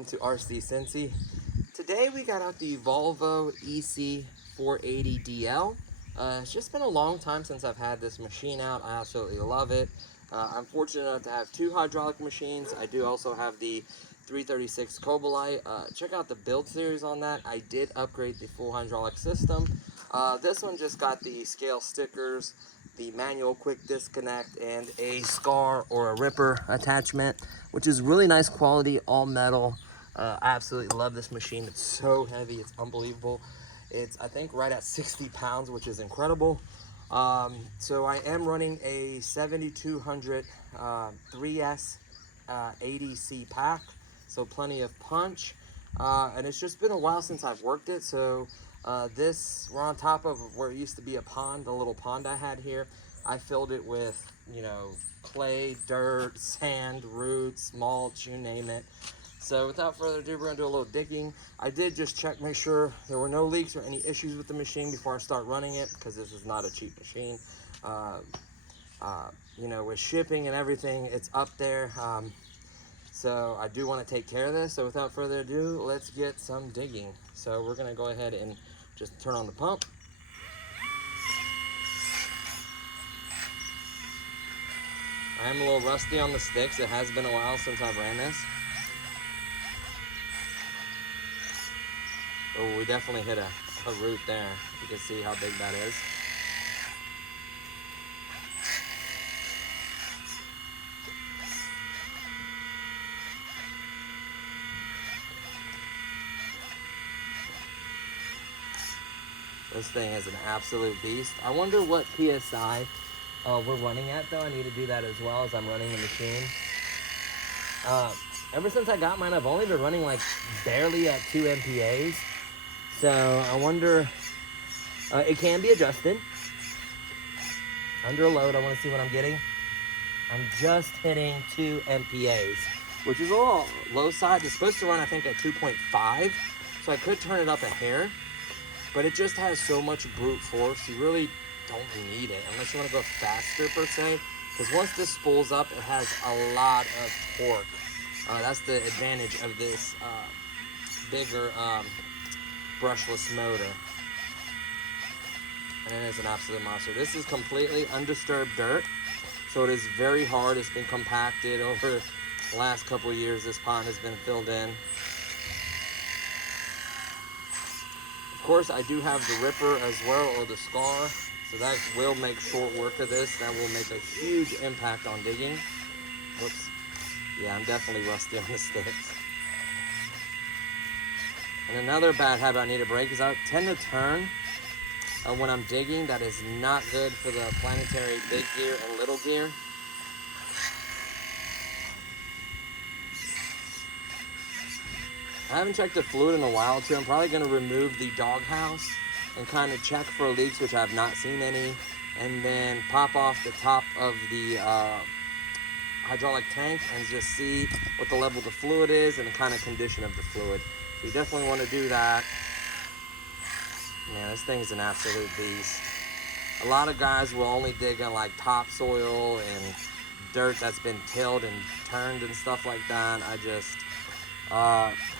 welcome to RC Cincy. Today we got out the Volvo EC480DL. It's just been a long time since I've had this machine out. I absolutely love it. I'm fortunate enough to have two hydraulic machines. I do also have the 336 Cobalite. Check out the build series on that. I did upgrade the full hydraulic system. This one just got the scale stickers, the manual quick disconnect, and a scar or a ripper attachment, which is really nice quality, all metal. I absolutely love this machine. It's so heavy, it's unbelievable. It's, I think, right at 60 pounds, which is incredible. So I am running a 7200 3S 80C pack, so plenty of punch. And it's just been a while since I've worked it, so we're on top of where it used to be a pond, a little pond I had here. I filled it with, you know, clay, dirt, sand, roots, mulch, you name it. So without further ado, we're gonna do a little digging. I did just check, make sure there were no leaks or any issues with the machine before I start running it, because this is not a cheap machine. You know, with shipping and everything, it's up there. So I do want to take care of this. So without further ado, let's get some digging. So we're gonna go ahead and just turn on the pump. I am a little rusty on the sticks. It has been a while since I've ran this. Oh, we definitely hit a root there. You can see how big that is. This thing is an absolute beast. I wonder what PSI we're running at though. I need to do that as well as I'm running the machine. Ever since I got mine, I've only been running like barely at 2 MPAs. So I wonder, it can be adjusted. Under a load, I want to see what I'm getting. I'm just hitting 2 MPAs, which is a little low side. It's supposed to run, I think, at 2.5. So I could turn it up a hair, but it just has so much brute force. You really don't need it unless you want to go faster per se, because once this spools up, it has a lot of torque. That's the advantage of this bigger brushless motor, and it is an absolute monster. This is completely undisturbed dirt, so it is very hard. It's been compacted over the last couple of years. This pond has been filled in. Of course, I do have the ripper as well, or the scar, so that will make short work of this. That will make a huge impact on digging. Whoops. Yeah, I'm definitely rusty on the sticks. And another bad habit I need to break is I tend to turn when I'm digging. That is not good for the planetary big gear and little gear. I haven't checked the fluid in a while too. I'm probably going to remove the doghouse and kind of check for leaks, which I have not seen any, and then pop off the top of the hydraulic tank and just see what the level of the fluid is and the kind of condition of the fluid. So you definitely want to do that. Man, this thing's an absolute beast. A lot of guys will only dig in like topsoil and dirt that's been tilled and turned and stuff like that.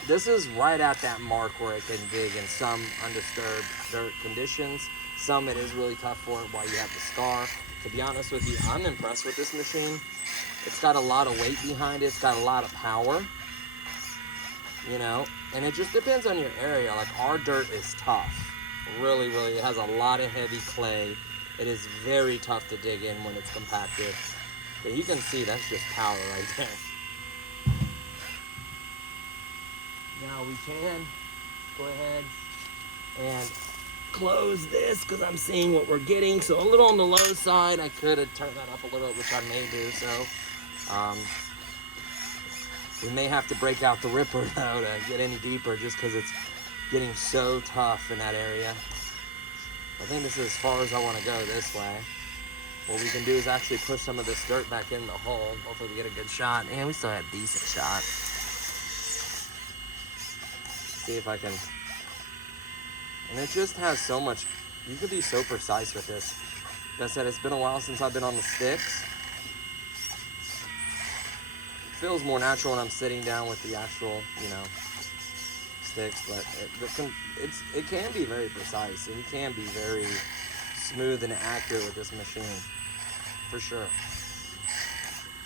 This is right at that mark where it can dig in some undisturbed dirt conditions. Some it is really tough for it while you have the scar. To be honest with you, I'm impressed with this machine. It's got a lot of weight behind it. It's got a lot of power, you know, and it just depends on your area. Like, our dirt is tough. Really, really, it has a lot of heavy clay. It is very tough to dig in when it's compacted. But you can see that's just power right there. Now we can go ahead and close this because I'm seeing what we're getting. So a little on the low side. I could have turned that up a little, which I may do. So we may have to break out the ripper though to get any deeper, just because it's getting so tough in that area. I think this is as far as I want to go this way. What we can do is actually push some of this dirt back in the hole. Hopefully we get a good shot. And we still had a decent shot. See if I can. And it just has so much. You could be so precise with this. Like I said, it's been a while since I've been on the sticks. feels more natural when I'm sitting down with the actual, you know, sticks, but it can be very precise, and you can be very smooth and accurate with this machine, for sure.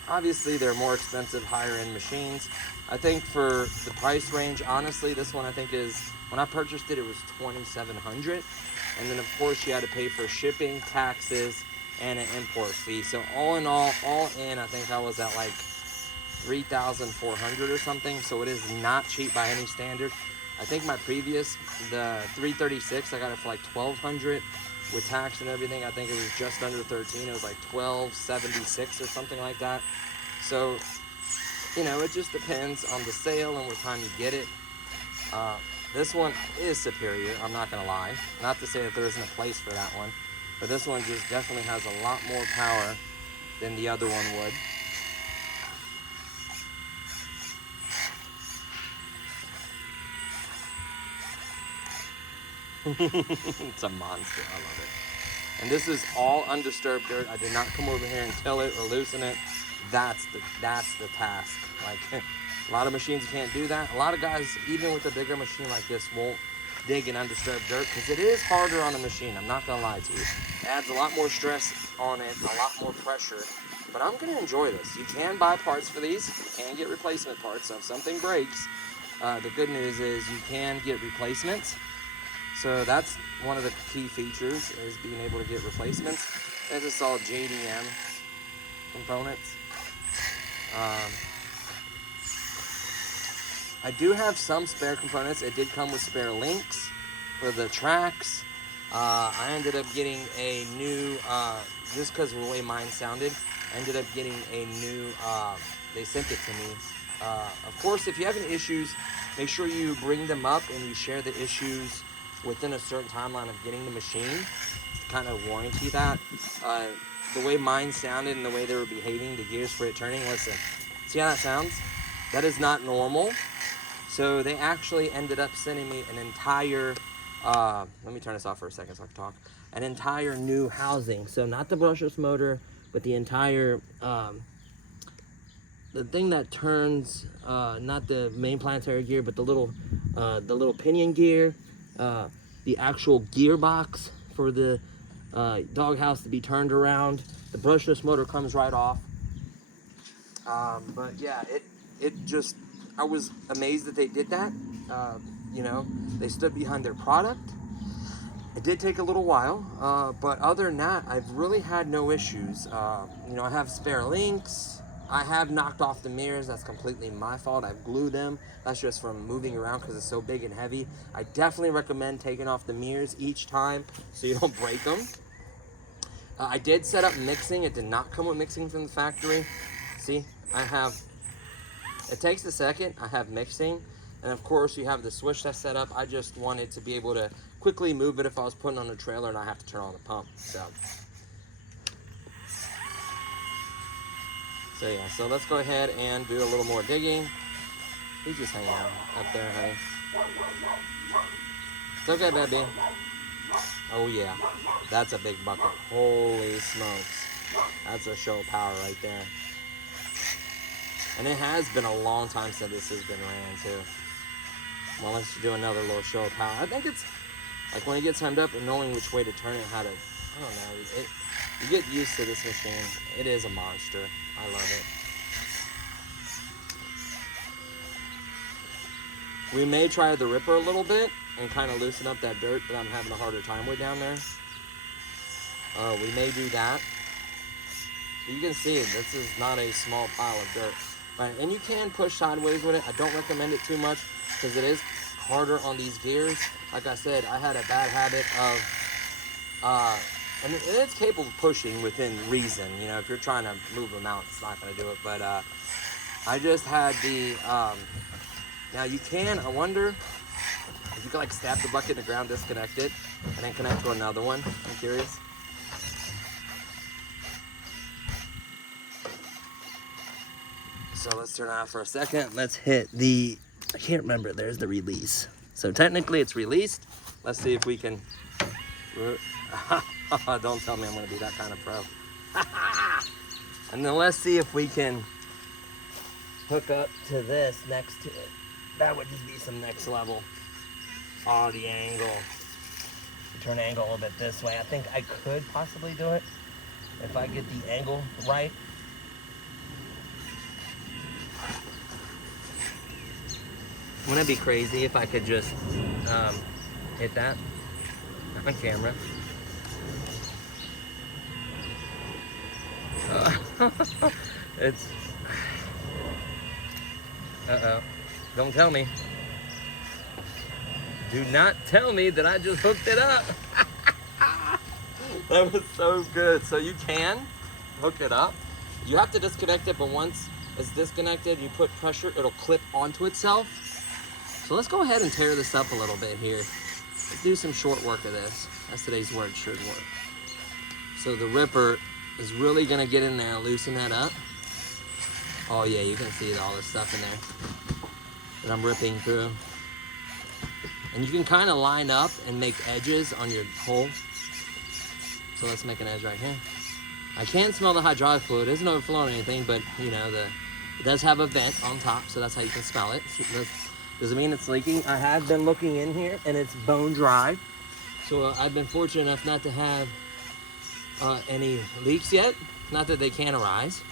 Obviously, they're more expensive, higher-end machines. I think for the price range, honestly, this one I think is, when I purchased it, it was $2,700, and then of course you had to pay for shipping, taxes, and an import fee. So all in all in, I think I was at like $3,400 or something. So it is not cheap by any standard. I think my previous, the 336, I got it for like $1,200 with tax and everything. I think it was just under 13. It was like $1,276 or something like that. So, you know, it just depends on the sale and what time you get it. This one is superior, I'm not gonna lie. Not to say that there isn't a place for that one, but this one just definitely has a lot more power than the other one would. It's a monster, I love it. And this is all undisturbed dirt. I did not come over here and till it or loosen it. That's the task. Like, a lot of machines you can't do that. A lot of guys, even with a bigger machine like this, won't dig in undisturbed dirt because it is harder on a machine. I'm not gonna lie to you. It adds a lot more stress on it, a lot more pressure. But I'm gonna enjoy this. You can buy parts for these and get replacement parts. So if something breaks, the good news is you can get replacements. So that's one of the key features, is being able to get replacements. This is all JDM components. I do have some spare components. It did come with spare links for the tracks. I ended up getting a new, just because of the way mine sounded, I ended up getting a new, they sent it to me. Of course, if you have any issues, make sure you bring them up and you share the issues within a certain timeline of getting the machine to kind of warranty that. The way mine sounded and the way they were behaving, the gears for it turning, listen, see how that sounds? That is not normal. So they actually ended up sending me an entire, let me turn this off for a second so I can talk, an entire new housing. So not the brushless motor, but the entire, the thing that turns, not the main planetary gear, but the little pinion gear, the actual gearbox for the doghouse to be turned around. The brushless motor comes right off. But yeah, it just, I was amazed that they did that. You know, they stood behind their product. It did take a little while, but other than that, I've really had no issues. You know, I have spare links. I have knocked off the mirrors. That's completely my fault. I've glued them. That's just from moving around because it's so big and heavy. I definitely recommend taking off the mirrors each time so you don't break them. I did set up mixing. It did not come with mixing from the factory. See, I have, it takes a second. I have mixing. And of course you have the switch that's set up. I just wanted to be able to quickly move it if I was putting on a trailer and I have to turn on the pump. So yeah, so let's go ahead and do a little more digging. He's just hanging out up there, honey. It's okay, baby. Oh yeah, that's a big bucket. Holy smokes. That's a show of power right there. And it has been a long time since this has been ran too. Well, let's do another little show of power. I think it's like when it gets timed up and knowing which way to turn it, how to, I don't know, you get used to this machine. It is a monster. I love it. We may try the ripper a little bit and kind of loosen up that dirt that I'm having a harder time with down there. We may do that. You can see this is not a small pile of dirt. Right, and you can push sideways with it. I don't recommend it too much because it is harder on these gears. Like I said, I had a bad habit of, and it's capable of pushing within reason. You know, if you're trying to move them out, it's not going to do it. But I just had the, now you can, I wonder if you can like stab the bucket in the ground, disconnect it, and then connect to another one. I'm curious. So let's turn it off for a second. Let's hit the, I can't remember, there's the release. So technically it's released. Let's see if we can, don't tell me I'm gonna be that kind of pro. And then let's see if we can hook up to this next to it. That would just be some next level. Oh, the angle. Turn the angle a little bit this way. I think I could possibly do it if I get the angle right. Wouldn't it be crazy if I could just hit that on my camera? It's... Uh-oh. Don't tell me. Do not tell me that I just hooked it up. That was so good. So you can hook it up. You have to disconnect it, but once it's disconnected, you put pressure, it'll clip onto itself. So let's go ahead and tear this up a little bit here. Let's do some short work of this. That's today's word, short work. So the ripper is really gonna get in there and loosen that up. Oh yeah, you can see all this stuff in there that I'm ripping through. And you can kind of line up and make edges on your hole. So let's make an edge right here. I can smell the hydraulic fluid. It isn't overflowing or anything, but you know, it does have a vent on top, so that's how you can smell it. Doesn't mean it's leaking. I have been looking in here and it's bone dry. So I've been fortunate enough not to have any leaks yet. Not that they can't arise.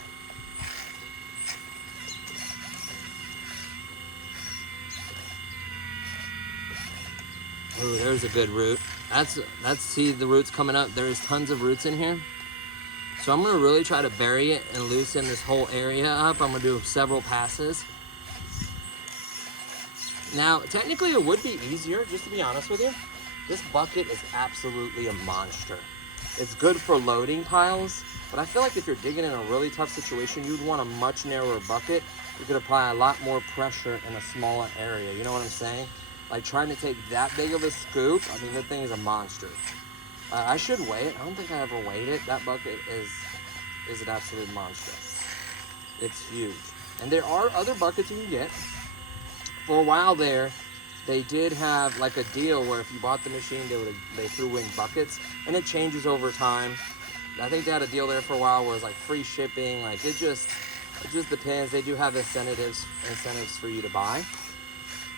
Ooh, there's a good root. That's see the roots coming up. There's tons of roots in here. So I'm gonna really try to bury it and loosen this whole area up. I'm gonna do several passes. Now, technically it would be easier, just to be honest with you. This bucket is absolutely a monster. It's good for loading piles, but I feel like if you're digging in a really tough situation, you'd want a much narrower bucket. You could apply a lot more pressure in a smaller area. You know what I'm saying? Like trying to take that big of a scoop, I mean, that thing is a monster. I should weigh it. I don't think I ever weighed it. That bucket is an absolute monster. It's huge. And there are other buckets you can get. For a while there, they did have like a deal where if you bought the machine, they threw in buckets, and it changes over time. I think they had a deal there for a while where it's like free shipping. Like it just depends. They do have incentives for you to buy.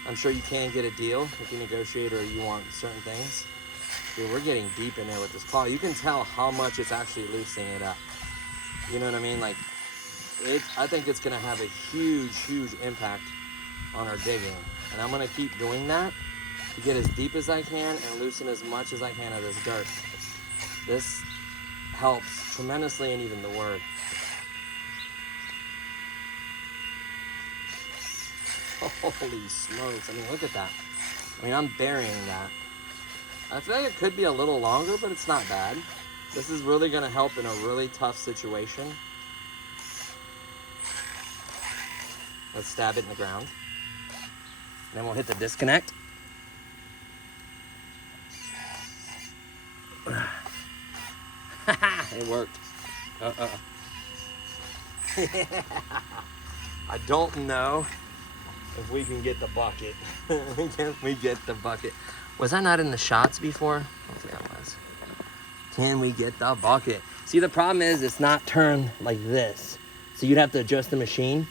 I'm sure you can get a deal if you negotiate or you want certain things. Dude, we're getting deep in there with this claw. You can tell how much it's actually loosening it up. You know what I mean? Like, I think it's gonna have a huge, huge impact on our digging. And I'm gonna keep doing that to get as deep as I can and loosen as much as I can of this dirt. This helps tremendously in even the word. Holy smokes, I mean, look at that. I mean, I'm burying that. I feel like it could be a little longer, but it's not bad. This is really gonna help in a really tough situation. Let's stab it in the ground. And then we'll hit the disconnect. It worked. I don't know if we can get the bucket. Can we get the bucket? Was I not in the shots before? Hopefully I was. Can we get the bucket? See, the problem is it's not turned like this. So you'd have to adjust the machine.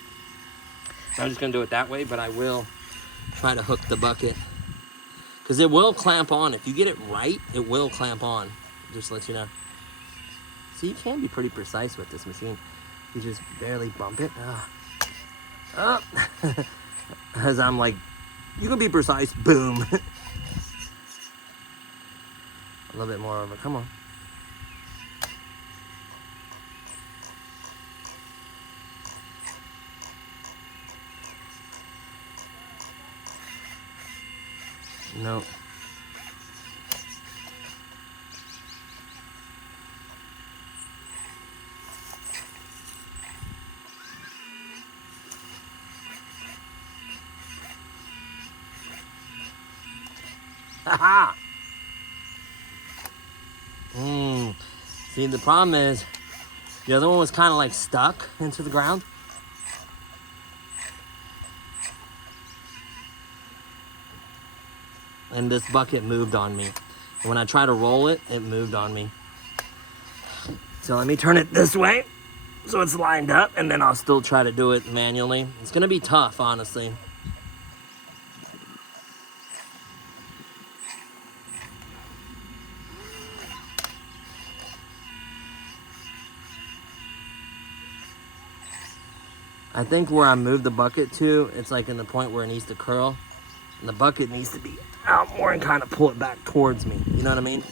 I'm just gonna do it that way, but I will try to hook the bucket. Because it will clamp on. If you get it right, it will clamp on. Just to let you know. So you can be pretty precise with this machine. You just barely bump it. Oh. As I'm like, you can be precise, boom. A little bit more over, come on. No. Haha! See, the problem is, the other one was kind of like stuck into the ground. And this bucket moved on me. And when I tried to roll it, it moved on me. So let me turn it this way. so it's lined up, and then I'll still try to do it manually. It's gonna be tough, honestly. I think where I moved the bucket to, it's like in the point where it needs to curl, and the bucket needs to be out more and kind of pull it back towards me. You know what I mean?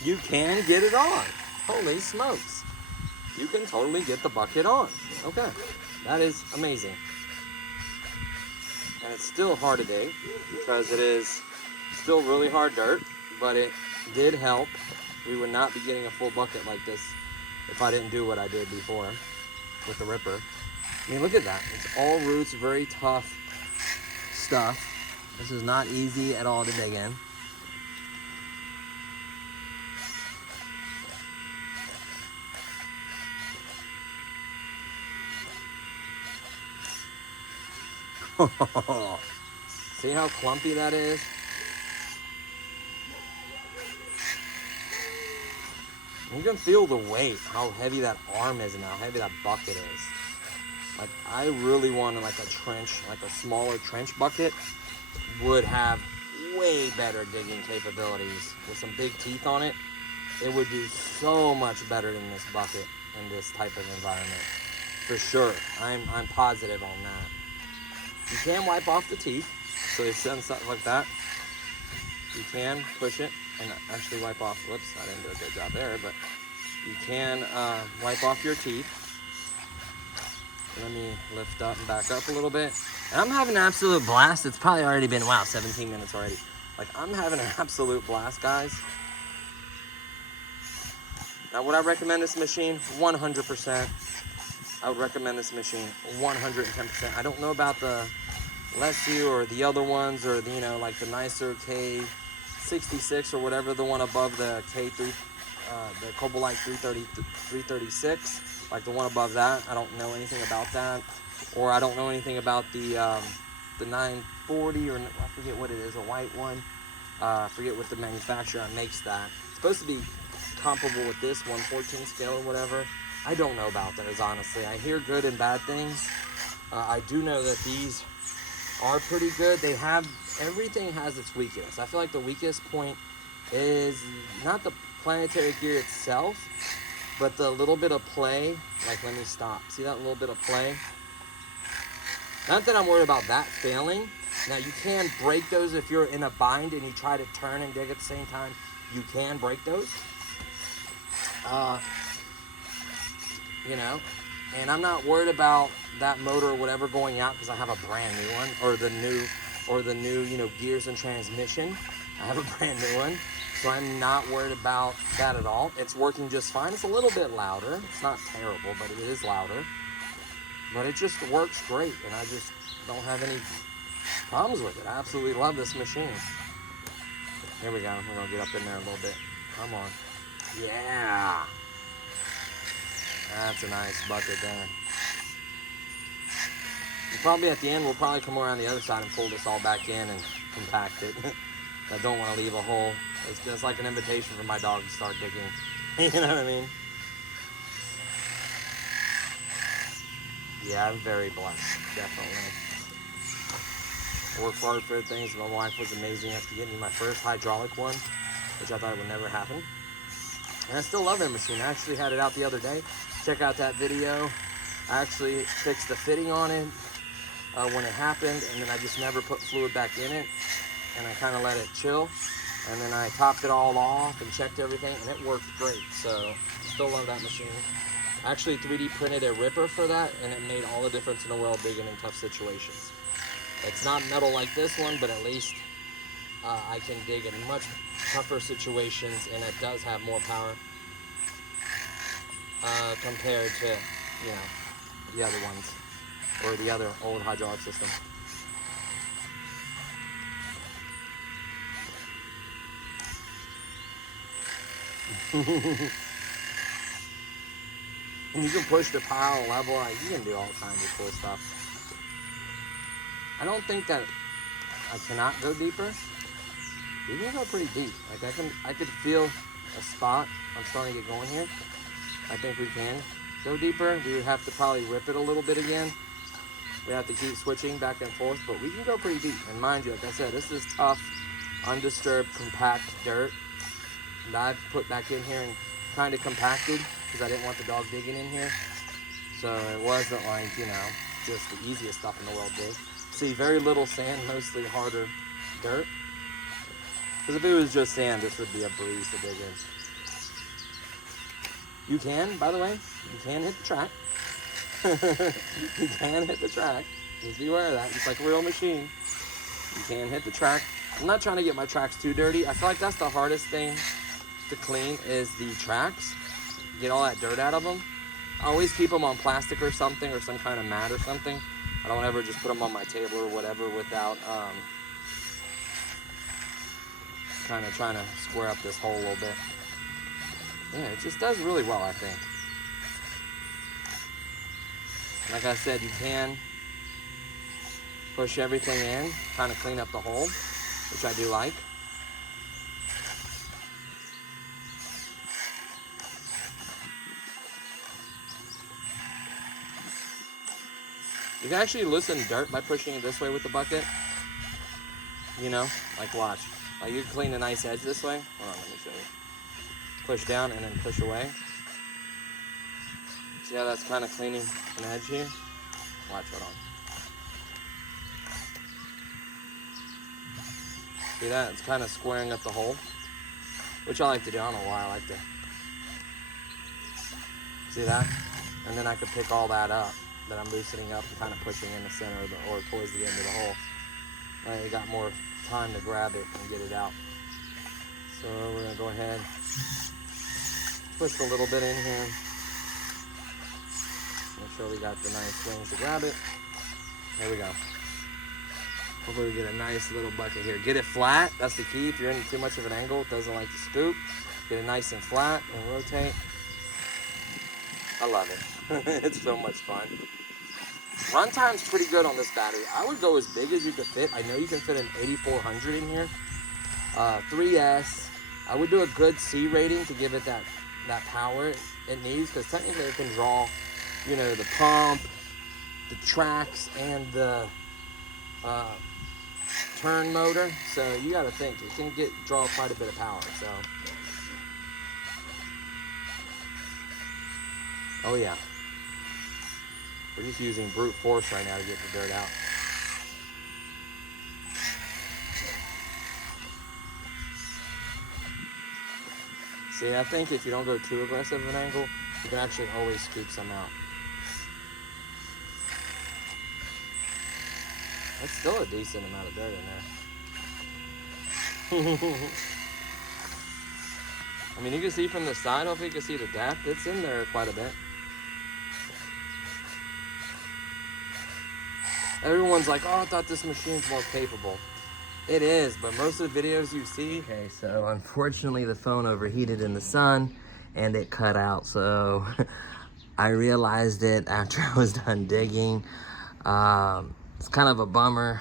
You can get it on. Holy smokes. You can totally get the bucket on. Okay, that is amazing. And it's still hard to dig because it is still really hard dirt, but it did help. We would not be getting a full bucket like this if I didn't do what I did before with the ripper. I mean, look at that. It's all roots, very tough stuff. This is not easy at all to dig in. See how clumpy that is? You can feel the weight, how heavy that arm is and how heavy that bucket is. Like, I really wanted like a trench, like a smaller trench bucket would have way better digging capabilities with some big teeth on it. It would do so much better than this bucket in this type of environment. For sure, I'm positive on that. You can wipe off the teeth, so if you send something like that, you can push it and actually wipe off. Whoops, I didn't do a good job there, but you can wipe off your teeth. Let me lift up and back up a little bit. And I'm having an absolute blast. It's probably already been, wow, 17 minutes already. Like, I'm having an absolute blast, guys. Now, would I recommend this machine? 100%. I would recommend this machine 110%. I don't know about the Lesu or the other ones, or the, you know, like the nicer K66 or whatever, the one above the K3, the Cobalite 336, like the one above that. I don't know anything about that, or I don't know anything about the 940, or I forget what it is, a white one. I forget what the manufacturer makes that. It's supposed to be comparable with this 114 scale or whatever. I don't know about those, honestly. I hear good and bad things. I do know that these are pretty good. They have, everything has its weakness. I feel like the weakest point is not the planetary gear itself, but the little bit of play. Like, let me stop. See that little bit of play? Not that I'm worried about that failing. Now, you can break those if you're in a bind and you try to turn and dig at the same time. You can break those. You know, and I'm not worried about that motor or whatever going out because I have a brand new one, or the new, you know, gears and transmission. I have a brand new one, so I'm not worried about that at all. It's working just fine. It's a little bit louder. It's not terrible, but it is louder. But it just works great, and I just don't have any problems with it. I absolutely love this machine. Here we go. We're gonna get up in there a little bit. Come on. Yeah. That's a nice bucket there. And probably at the end, we'll probably come around the other side and pull this all back in and compact it. I don't want to leave a hole. It's just like an invitation for my dog to start digging. You know what I mean? Yeah, I'm very blessed, definitely. I worked hard for things. My wife was amazing after getting me my first hydraulic one, which I thought would never happen. And I still love that machine. I actually had it out the other day. Check out that video. I actually fixed the fitting on it when it happened, and then I just never put fluid back in it, and I kind of let it chill, and then I topped it all off and checked everything, and it worked great. So still love that machine. I actually 3D printed a ripper for that, and it made all the difference in the world digging in tough situations. It's not metal like this one, but at least I can dig in much tougher situations, and it does have more power. compared to, you know, the other ones or the other old hydraulic system. And you can push the pile level, like, you can do all kinds of cool stuff. I don't think that I cannot go deeper. You can go pretty deep. Like I could feel a spot. I'm starting to get going here. I think we can go deeper. We would have to probably rip it a little bit again. We have to keep switching back and forth, but we can go pretty deep. And mind you, like I said, this is tough, undisturbed, compact dirt that I've put back in here and kind of compacted because I didn't want the dog digging in here. So it wasn't like, you know, just the easiest stuff in the world to dig. See, very little sand, mostly harder dirt. Because if it was just sand, this would be a breeze to dig in. You can, by the way, you can hit the track. You can hit the track. Just beware of that. It's like a real machine. You can hit the track. I'm not trying to get my tracks too dirty. I feel like that's the hardest thing to clean is the tracks. Get all that dirt out of them. I always keep them on plastic or something, or some kind of mat or something. I don't ever just put them on my table or whatever without kind of trying to square up this hole a little bit. Yeah, it just does really well, I think. Like I said, you can push everything in, kind of clean up the hole, which I do like. You can actually loosen dirt by pushing it this way with the bucket. You know, like watch. Like you can clean a nice edge this way. Hold on, let me show you. Push down and then push away. See how that's kind of cleaning an edge here? Watch, hold on. See that? It's kind of squaring up the hole, which I like to do. I don't know why I like to. See that? And then I could pick all that up that I'm loosening up and kind of pushing in the center of the, or towards the end of the hole. Right, you got more time to grab it and get it out. So we're gonna go ahead, twist a little bit in here. Make sure we got the nice wings to grab it. There we go. Hopefully we get a nice little bucket here. Get it flat, that's the key. If you're in too much of an angle, it doesn't like to scoop. Get it nice and flat and rotate. I love it. It's so much fun. Runtime's pretty good on this battery. I would go as big as you could fit. I know you can fit an 8400 in here. 3S. I would do a good C rating to give it that power it needs, because technically it can draw, you know, the pump, the tracks, and the turn motor. So you got to think it can draw quite a bit of power. So, oh yeah. We're just using brute force right now to get the dirt out. See, I think if you don't go too aggressive of an angle, you can actually always scoop some out. That's still a decent amount of dirt in there. I mean, you can see from the side, hopefully you can see the depth. It's in there quite a bit. Everyone's like, oh, I thought this machine's more capable. It is, but most of the videos you see... Okay, so unfortunately the phone overheated in the sun and it cut out. So I realized it after I was done digging. It's kind of a bummer,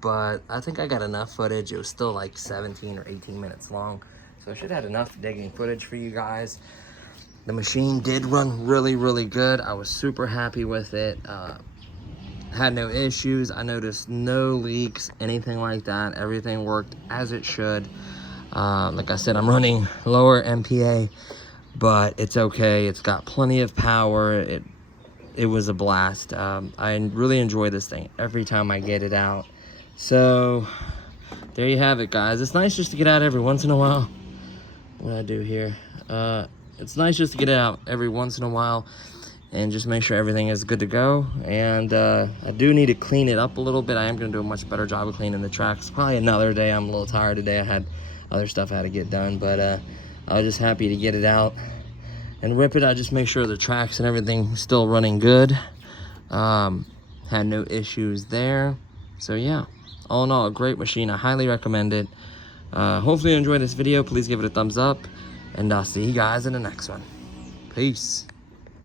but I think I got enough footage. It was still like 17 or 18 minutes long. So I should have had enough digging footage for you guys. The machine did run really, really good. I was super happy with it. Had no issues. I noticed no leaks, anything like that. Everything worked as it should. Like I said, I'm running lower MPA, but it's okay. It's got plenty of power. It was a blast. I really enjoy this thing every time I get it out. So there you have it, guys. It's nice just to get out every once in a while. What do I do here? It's nice just to get out every once in a while and just make sure everything is good to go. And I do need to clean it up a little bit. I am gonna do a much better job of cleaning the tracks. Probably another day. I'm a little tired today. I had other stuff I had to get done, but I was just happy to get it out and rip it. I just make sure the tracks and everything still running good. Had no issues there. So yeah, all in all, a great machine. I highly recommend it. Hopefully you enjoyed this video. Please give it a thumbs up, and I'll see you guys in the next one. Peace.